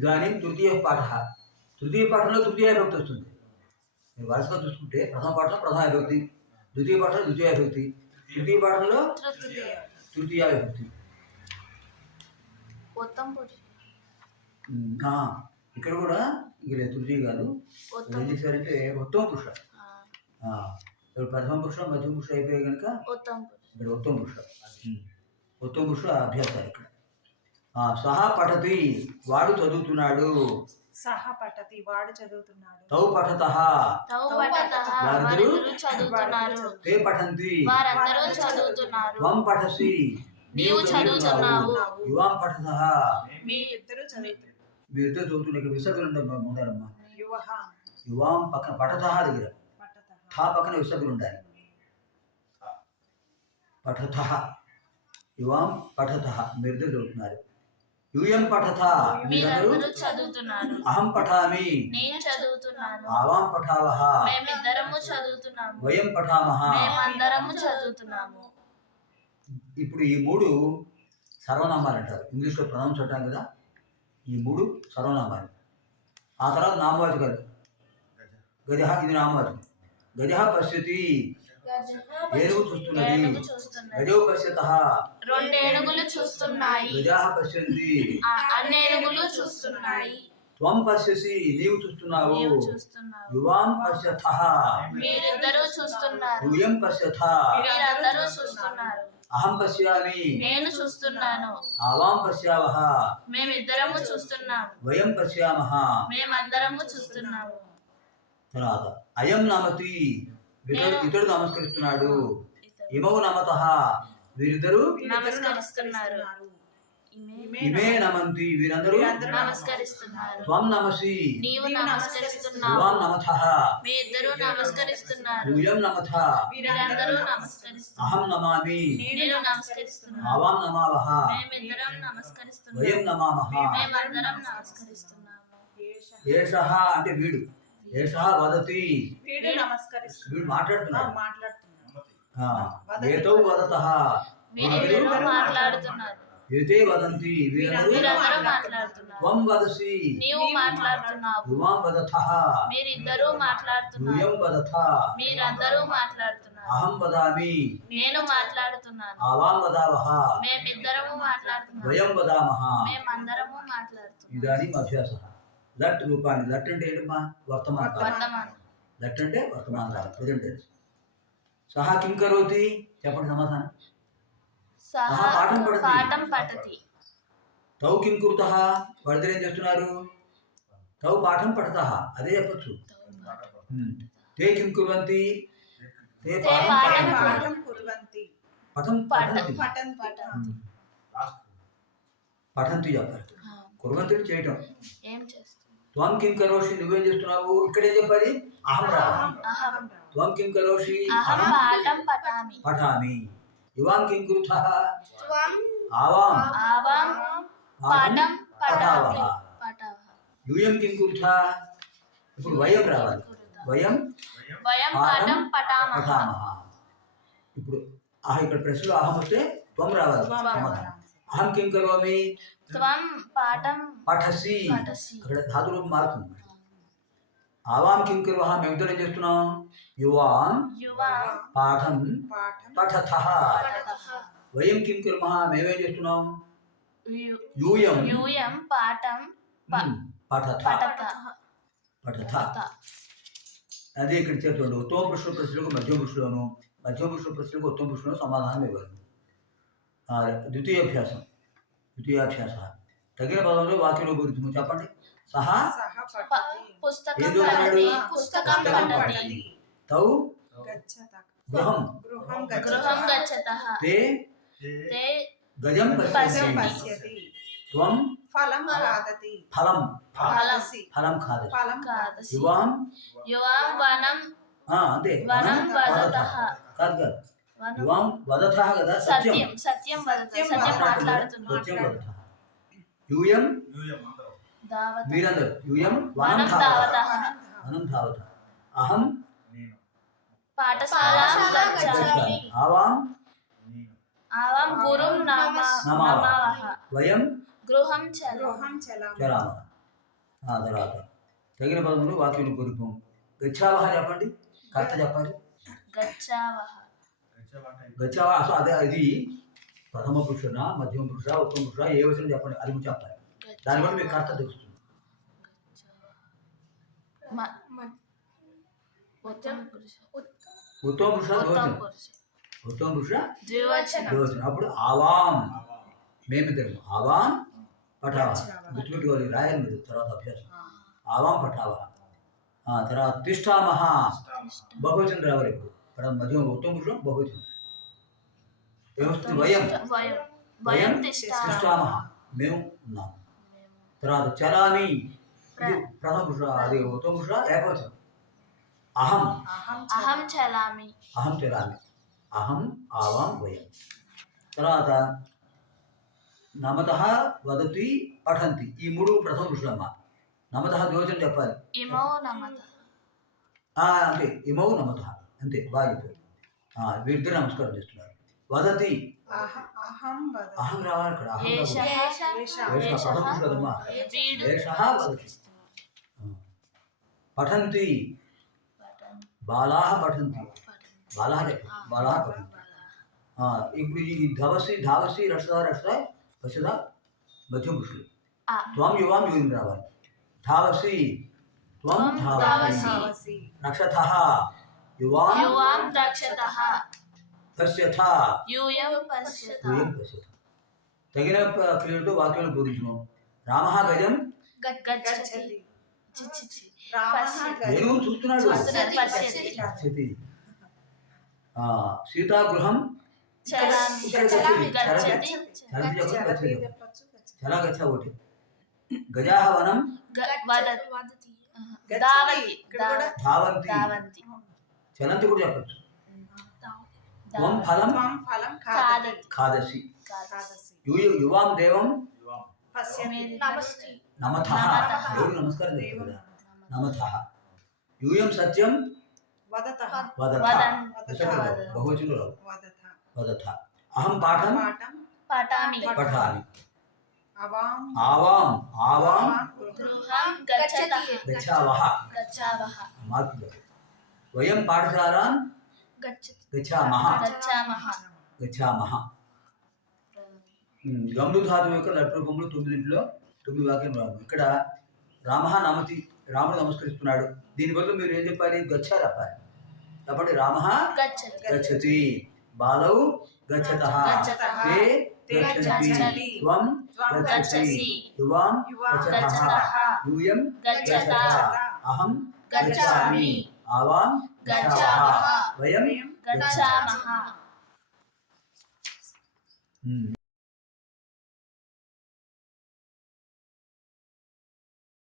ఇదానీ తృతీయ పాఠ. తృతీయ పాఠంలో తృతీయ విభక్తి వస్తుంది. మీరు వరుసగా చూసుకుంటే ప్రథమ పాఠంలో ప్రథమ విభక్తి ద్వితీయ పాఠంలో ద్వితీయ విభక్తి తృతీయ పాఠంలో తృతీయ విభక్తి ఇక్కడ కూడా ఇక తృతీయ కాదు. ఏం చేశారంటే ఉత్తమ పురుష. ప్రథమ పురుష మధ్యమ పురుష అయిపోయి కనుక ఉత్తమ పురుష. ఇక్కడ ఉత్తమ పురుష. ఉత్తమ పురుష అభ్యాసాలు ఇక్కడ. సహా పఠతి వాడు చదువుతున్నాడు. సహ పఠతి వాడు చదువుతున్నాడు. తౌ పఠత. తౌ పఠతః. వారందరూ చదువుతున్నారు. తే పఠంతి. వారందరూ చదువుతున్నారు. త్వం పఠసి. నీవు చదువుతున్నావు. యువాం పఠత. మీ ఇద్దరు చదువుతున్నారు. మీరిద్దరు చదువుతున్న ఇక్కడ విసర్గలు ఉండాలమ్మా యువ యువాం పక్కన పఠత దగ్గర. పఠత. థా పక్కన విసర్గలు ఉండాలి పఠత. యువాం పఠత. మీరిద్దరు చదువుతున్నారు. యూయం పఠత. చదువుతున్నారు. అహం పఠామి. నేను చదువుతున్నాను. ఆవాం పఠావహ. మేమిద్దరము చదువుతున్నాము. వయం పఠామహ. మేమందరము చదువుతున్నాము. ఇప్పుడు ఈ మూడు సర్వనామాలు అంటారు. ఇంగ్లీష్లో ప్రొనౌన్స్ అంటాం కదా. ఈ మూడు సర్వనామాలు. ఆ తర్వాత నామవాచకాలు. గజ ఇది నామవాచకం. గజ పశ్యతి. ఏనుగు చూస్తున్నది. గజో పశ్యత రెండు ఏనుగులు చూస్తున్నాయి. గజా పశ్యంతి. ఆ అన్ని ఏనుగులు చూస్తున్నాయి. త్వం పశ్యసి నీవు చూస్తున్నావు. నీవు చూస్తున్నావు. యువాం పశ్యథ మీరిద్దరూ చూస్తున్నారు. యూయం పశ్యథ మీరందరూ చూస్తున్నారు. అహం పశ్యామి. నేను చూస్తున్నాను. ఆవాం పశ్యావహ మేమిద్దరము చూస్తున్నాము వయం పశ్యామహ మేమందరము చూస్తున్నాము. తర్వాత అయం నమతి ఇతడు ఇతడు నమస్కరిస్తున్నాడు. ఇమౌ నమత. వీరిద్దరు నమస్కరిస్తున్నారు. ఇమే నమంతి. వీరందరూ నమస్కరిస్తున్నారు. త్వం నమసి. నీవు నమస్కరిస్తున్నావు. నమథ మీ ఇద్దరు నమస్కరిస్తున్నారు. యూయం నమథ మీరందరూ నమస్కరిస్తున్నారు. అహం నమామి. నేను నమస్కరిస్తున్నాను. ఆవాం నమావహ మేమిద్దరం నమస్కరిస్తున్నాము. వయం నమామహ మేమందరం నమస్కరిస్తున్నాము. ఏష అంటే వీడు. ఏష వదతి. వీడు నమస్కరిస్తున్నాడు వీడు మాట్లాడుతున్నాడు. మాట్లాడుతున్నాడు. ఏతౌ వదత. మీరిద్దరూ మాట్లాడుతున్నారు. ఏతే వదంతి. త్వం వదసి. నీవు మాట్లాడుతున్నావు. యువాం వదథ మీరిద్దరూ మాట్లాడుతున్నారు. యూయం వదథ మీరందరూ మాట్లాడుతున్నారు. అహం వదామి. నేను మాట్లాడుతున్నాను. ఆవాం వదావహ మేమిద్దరము మాట్లాడుతున్నాము. వయం వదామహ మేమందరము మాట్లాడుతున్నాం ఇదానీ అభ్యాస. లట్ రూపాన్ని. లట్ అంటే ఏంటమ్మా? వర్తమాన. లట్ అంటే వర్తమాన కాలం ప్రజెంట్ టెన్స్. సహా కిం కరోతి? చెప్పండి సమాధానం. సహా పాఠం పఠతి. పాఠం పఠతి. తౌ కిం కురుత? వాళ్ళిద్దరు ఏం చేస్తున్నారు? తౌ పాఠం పఠత. అదే చెప్పచ్చు. తే కిం కుర్వంతి? తే తే పాఠం పాఠం పఠంతి. పాఠం పఠం చెప్పాలి కుర్వంతి చేయటం. ఏం చేస్తుంది త్వం కిం కరోషి నువ్వేం చేస్తున్నావు ఇక్కడే చెప్పాలి అహం రావాలి అహం త్వం కిం కరోషి అహం అహం పాఠం పఠామి పఠామి యువాం కిం కురుథః త్వం ఆవాం ఆవాం పాఠం పఠామి పఠావః పఠావః యూయం కిం కురుథః ఇప్పుడు వయం రావాలి వయం వయం పాఠం పఠామః పఠామః ఇప్పుడు ఆహ ఇక్కడ ప్రశ్నలో అహం వస్తే త్వం రావాలి సమాధానం అహం కిం కరోమి త్వం పాఠం పఠసి పఠసి అక్కడ ధాతు రూపం మారుతుంది ఆవాం కిం కుర్వః మేము ఇద్దరు ఏం చేస్తున్నాం యువాం యువాం పాఠం పాఠం పఠథః పఠతః వయం కిం కుర్మః మేమేం చేస్తున్నాం యు- యూయం యూయం పాఠం ప- హ్మ్. పఠథ పఠత పఠథ పఠత అదే ఇక్కడ చెప్తాడు ఉత్తమ పురుషుల ప్రశ్నలకు మధ్యమ పురుషులను మధ్యమ పురుషుల ప్రశ్నలకు ఉత్తమ పురుషులను సమాధానం ఇవ్వాలి ఆ, ద్వితీయాభ్యాసం ద్వితీయాభ్యాస తగిన పదంలో వాక్యంలో గురించి చెప్పండి. సహా? సహ ప- పఠతి. పుస్తకం ఏదో పఠతి. అన్నాడు? పుస్తకం పుస్తకం పఠతి. పఠతి తౌ? గచ్చత. గృహం. గృహం గృహం గచ్చత. గచ్చతః తే తే గజం గజం పశ్యసి పశ్యతి. త్వం? ఫలం ఖాదతి ఫలం. ఫలసి. ఫలం కాదు ఫలం ఖాదసి. యువాం? యువాం వనం. ఆ, అంతే. వనం వదతః. కాదు కాదు. వనం. యువాం వదథ కదా? సత్యం. సత్యం. సత్యం దావత. మీరందరూ. యూయం వనం ధావత. వనం ధావత. అహం పాఠశాల గచ్చామి. గచ్చామి ఆవాం ఆవాం గురుం వయం గృహం చలామి. ఆ తర్వాత తగిన పదములు వాక్యం గురిపం గచ్చావహ చెప్పండి. కర్త చెప్పాలి గచ్చావహ. గచ్చావహ అదే అది ప్రథమ పురుషున మధ్యమ పురుష ఉత్తమ పురుష ఏ వచనం చెప్పండి? అది కూడా చెప్పాలి. దాని వల్ల మీకు కర్త తెలుస్తుంది. మ- ఉత్తమ పురుష ఉత్తమ పురుష ఉత్తమ ద్వివచనం. అప్పుడు ఆవాం. మేమిద్దరం ఆవాం పటావా గచ్చావహ. గుర్తుపెట్టుకోవాలి రాయాలి మీరు. తర్వాత అభ్యాసం. ఆవాం పటావా ఆ తర్వాత తిష్టామహ. బహువచనం రావాలి ఇప్పుడు. ఇక్కడ మధ్య ఉత్తమ పురుషం బహువచనం. ఏమొస్తుంది? వయం వయం వయం తిష్టామః తిష్టామహ మేము ఉన్నాం తర్వాత చలామి ఇది ప్రథమ పురుష అది ఉత్తమ పురుష ఏకవచనం. అహం. అహం అహం చలామి. అహం చలామి. అహం ఆవాం వయం తర్వాత నమత వదతి పఠంతి. ఈ మూడు ప్రథమ పురుషులమ్మ. నమత ద్యోచనం చెప్పాలి. ఇమో నమత. ఆ, అంతే. ఇమౌ నమత. అంతే. బాగా చెప్పారు. వీరిద్దరు నమస్కారం చేస్తున్నారు. వదతి అహ- అహం వద అహం రావాలి అక్కడ అహం ఏష రావాలి. ఏష ఏష ప్రథమ పురుషులమ్మ వీడు ఏషः వదతి ఆ. పఠంతి బాలాः పఠంతి బాలాः చెప్పు. బాలాः పఠంతి ఆ, ఇప్పుడు ఈ ధవసి ధావసి రసద రసద వసద మధ్య పురుషులు ఆ. త్వం యువాం యూయం రావాలి ధావసి త్వం త్వం ధావసి ధావసి. ధావసి రక్షతः యువాం యువాం రక్షతః పశ్యథ యూయం పశ్యత యూయం పశ్యథ తగిన ప- క్రియలతో వాక్యాలను బోధించను రామः గజం గచ్చతి గచ్చతి చి చి చి రామః పశ్యతి. గచ్చతి. వేణువు చూస్తున్నాడు చూస్తున్నాడు, పశ్యతి. పశ్యతి ఆ, సీతాగృహం చలామి ఇక్కడ చలామి గచ్చతి. గచ్చతి చలతి చెప్పండి చలతి గచ్చతి చెప్పొచ్చు, గచ్చతి. చాలా గచ్చ ఒకటి గజాహ వనం గ- వదతి గచ్చతి. దావతి ఇక్కడ కూడా ధావంతి దావంతి చలంతి కూడా చెప్పచ్చు త్వం ఫలం త్వం ఫలం ఖాదతి ఖాదతి ఖాదసి ఖాదసి యు- యువాం దేవం పశ్యతి నమస్తే నమథ నమథః. దేవుడికి నమస్కారం దేవుడు చేస్తారు నమథ యూయం సత్యం వదతః వదథ వదన్ దశరథ బహువచనం రావు వదత వదథ అహం పాఠం పాఠం పటామి పఠామి అవాం ఆవాం ఆవాం గృహం గచ్చతః గచ్చావహ గచ్చావహ మార్పు వయం పాఠశాలాం గచ్చతి గచ్చామహ. గచ్చామః గచ్చామహ. గమ్ము ధాతువు యొక్క నటురూపంలో తొమ్మిదింటిలో తొమ్మిది వాక్యం రాము ఇక్కడ రామ నమతి రాముడు నమస్కరిస్తున్నాడు. దీని బదులు మీరు ఏం చెప్పాలి? గచ్చ చెప్పాలి చెప్పండి రామ గచ్చతి. బాలౌ గచ్చత. తే. త్వం గచ్చసి. యువాం. యూయం అహం గచ్చామి. ఆవాం గచ్చావహ వయం గచ్చామః.